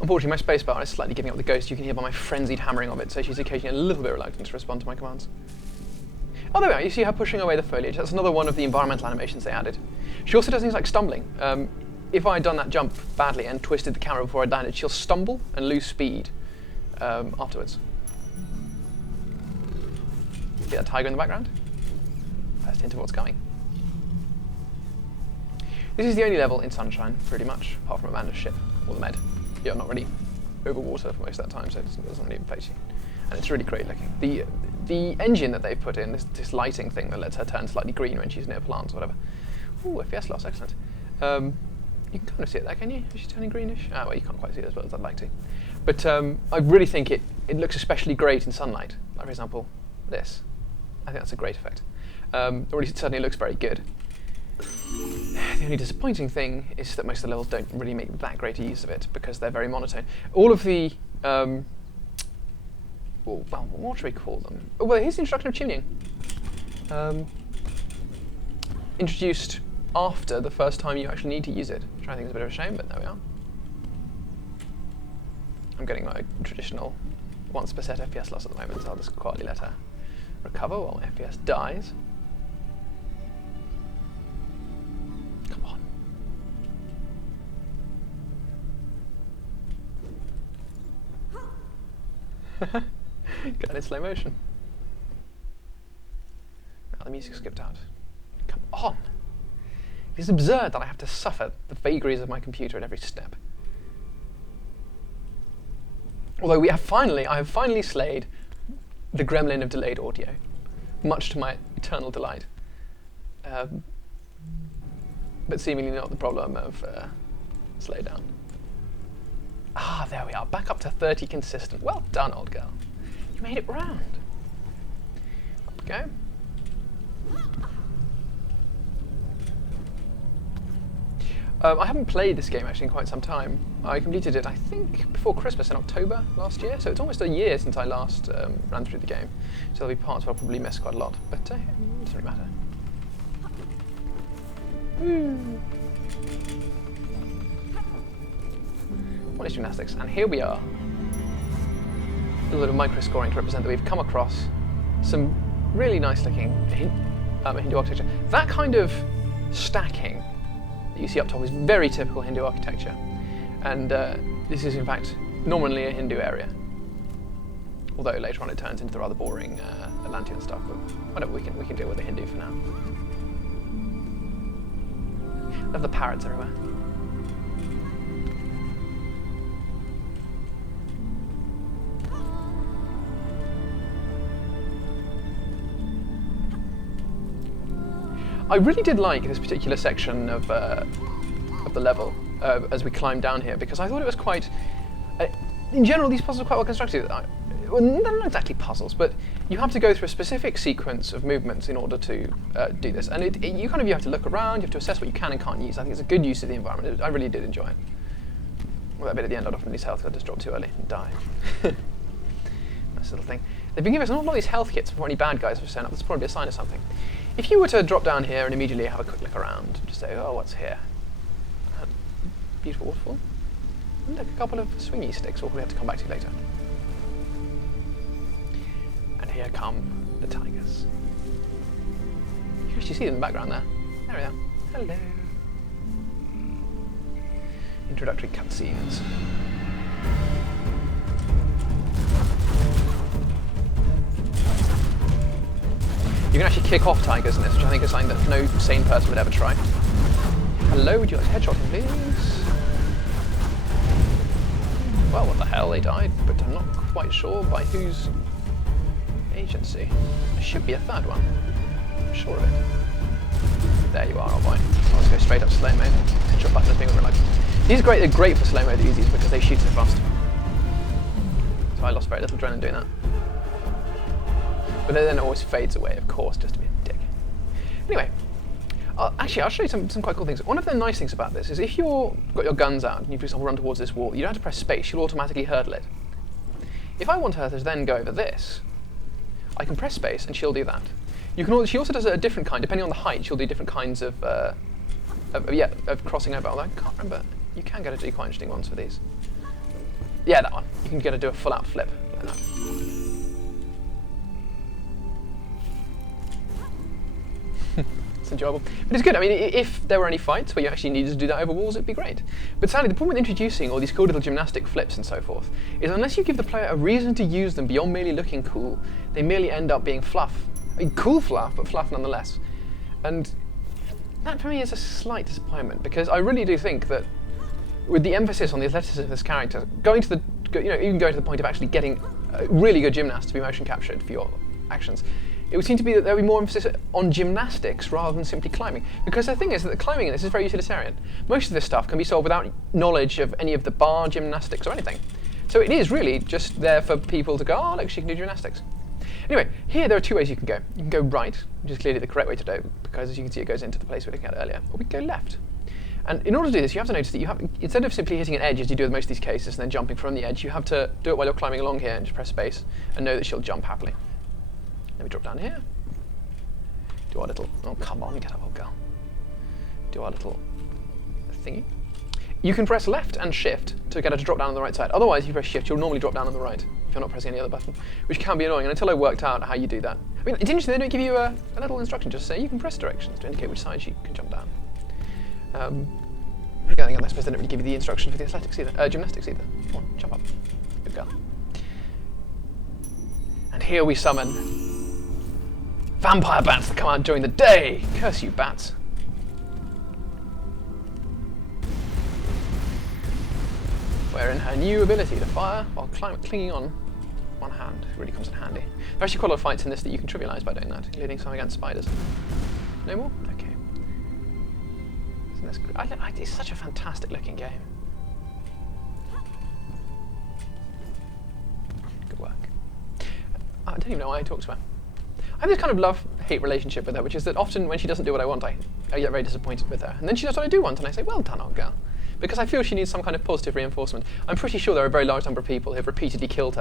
Unfortunately, my spacebar is slightly giving up the ghost you can hear by my frenzied hammering of it, so she's occasionally a little bit reluctant to respond to my commands. Oh, there we are. You see her pushing away the foliage. That's another one of the environmental animations they added. She also does things like stumbling. If I had done that jump badly and twisted the camera before I landed, she'll stumble and lose speed afterwards. See that tiger in the background? First hint of what's coming. This is the only level in Sunshine, pretty much, apart from Amanda's ship, or the med. You're not really over water for most of that time, so it doesn't really face you. And it's really great looking. The engine that they've put in, this lighting thing that lets her turn slightly green when she's near plants or whatever. Ooh, FPS loss, excellent. You can kind of see it there, can you? Is she turning greenish? Ah, well, you can't quite see it as well as I'd like to. But I really think it looks especially great in sunlight. Like, for example, this. I think that's a great effect. Or at least it certainly looks very good. The only disappointing thing is that most of the levels don't really make that great a use of it because they're very monotone. All of the well, what should we call them? Oh, well, here's the introduction of tuning. Introduced after the first time you actually need to use it, which I think is a bit of a shame, but there we are. I'm getting my traditional once per set FPS loss at the moment, so I'll just quietly let her recover while FPS dies. Come on. Going in slow motion. Now the music skipped out. Come on! It is absurd that I have to suffer the vagaries of my computer at every step. Although I have finally slayed the gremlin of delayed audio, much to my eternal delight. But seemingly not the problem of slow down. Ah, there we are, back up to 30 consistent. Well done, old girl. You made it round. Up we go. I haven't played this game actually in quite some time. I completed it, I think, before Christmas in October last year, so it's almost a year since I last ran through the game. So there'll be parts where I'll probably miss quite a lot, but it doesn't really matter. What is gymnastics? And here we are. A little bit of micro-scoring to represent that we've come across some really nice looking Hindu architecture. That kind of stacking that you see up top is very typical Hindu architecture, and this is in fact nominally a Hindu area, although later on it turns into the rather boring Atlantean stuff, but whatever, we can deal with the Hindu for now. Love the parrots everywhere. I really did like this particular section of the level as we climbed down here, because I thought it was quite... in general, these puzzles are quite well constructed. Well, they're not exactly puzzles, but you have to go through a specific sequence of movements in order to do this. And you have to look around, you have to assess what you can and can't use. I think it's a good use of the environment. I really did enjoy it. Well, that bit at the end, I'd often lose health because I just dropped too early and died. Nice little thing. They've been giving us an awful lot of these health kits before any bad guys have shown up. That's probably a sign of something. If you were to drop down here and immediately have a quick look around, just say, oh, what's here? Beautiful waterfall. And a couple of swingy sticks we'll probably have to come back to later. And here come the tigers. You can actually see them in the background there. There we are. Hello. Introductory cutscenes. You can actually kick off tigers in this, which I think is something that no sane person would ever try. Hello, would you like to headshot him, please? Well, what the hell, they died, but I'm not quite sure by whose agency. There should be a third one. I'm sure of it. There you are, old boy. I'll just go straight up slow mode. Headshot button, thing with reluctance. These are great, they're great for slow mode Uzis because they shoot so fast. So I lost very little adrenaline doing that. But then it always fades away, of course, just to be a dick. Anyway, actually, I'll show you some quite cool things. One of the nice things about this is if you've got your guns out and you, for example, run towards this wall, you don't have to press space, you'll automatically hurdle it. If I want her to then go over this, I can press space and she'll do that. She also does a different kind, depending on the height, she'll do different kinds of crossing over. Although I can't remember, you can get to do quite interesting ones for these. Yeah, that one. You can get to do a full-out flip like that. It's enjoyable. But it's good. I mean, if there were any fights where you actually needed to do that over walls, it'd be great. But sadly, the problem with introducing all these cool little gymnastic flips and so forth is unless you give the player a reason to use them beyond merely looking cool, they merely end up being fluff. I mean, cool fluff, but fluff nonetheless. And that for me is a slight disappointment, because I really do think that with the emphasis on the athleticism of this character, even going to the point of actually getting a really good gymnast to be motion captured for your actions, it would seem to be that there would be more emphasis on gymnastics rather than simply climbing. Because the thing is that the climbing in this is very utilitarian. Most of this stuff can be solved without knowledge of any of the bar gymnastics or anything. So it is really just there for people to go, oh, look, she can do gymnastics. Anyway, here there are two ways you can go. You can go right, which is clearly the correct way to do, because as you can see it goes into the place we were looking at earlier, or we can go left. And in order to do this, you have to notice that you have, instead of simply hitting an edge as you do with most of these cases and then jumping from the edge, you have to do it while you're climbing along here and just press space and know that she'll jump happily. Then we drop down here, do our little, oh come on, get up, old girl. Do our little thingy. You can press left and shift to get her to drop down on the right side. Otherwise, if you press shift, you'll normally drop down on the right if you're not pressing any other button, which can be annoying. And until I worked out how you do that, I mean, it's interesting they don't give you a little instruction, just say you can press directions to indicate which side she can jump down. I suppose they don't really give you the instruction for the athletics either, gymnastics either. Come on, jump up. Good girl. And here we summon vampire bats that come out during the day. Curse you, bats. Wherein her new ability to fire while clinging on one hand really comes in handy. There are actually quite a lot of fights in this that you can trivialise by doing that, including some against spiders. No more? Okay. It's such a fantastic looking game. Good work. I don't even know why I talked to her. I have this kind of love-hate relationship with her, which is that often when she doesn't do what I want, I get very disappointed with her. And then she does what I do want, and I say, well done, old girl. Because I feel she needs some kind of positive reinforcement. I'm pretty sure there are a very large number of people who have repeatedly killed her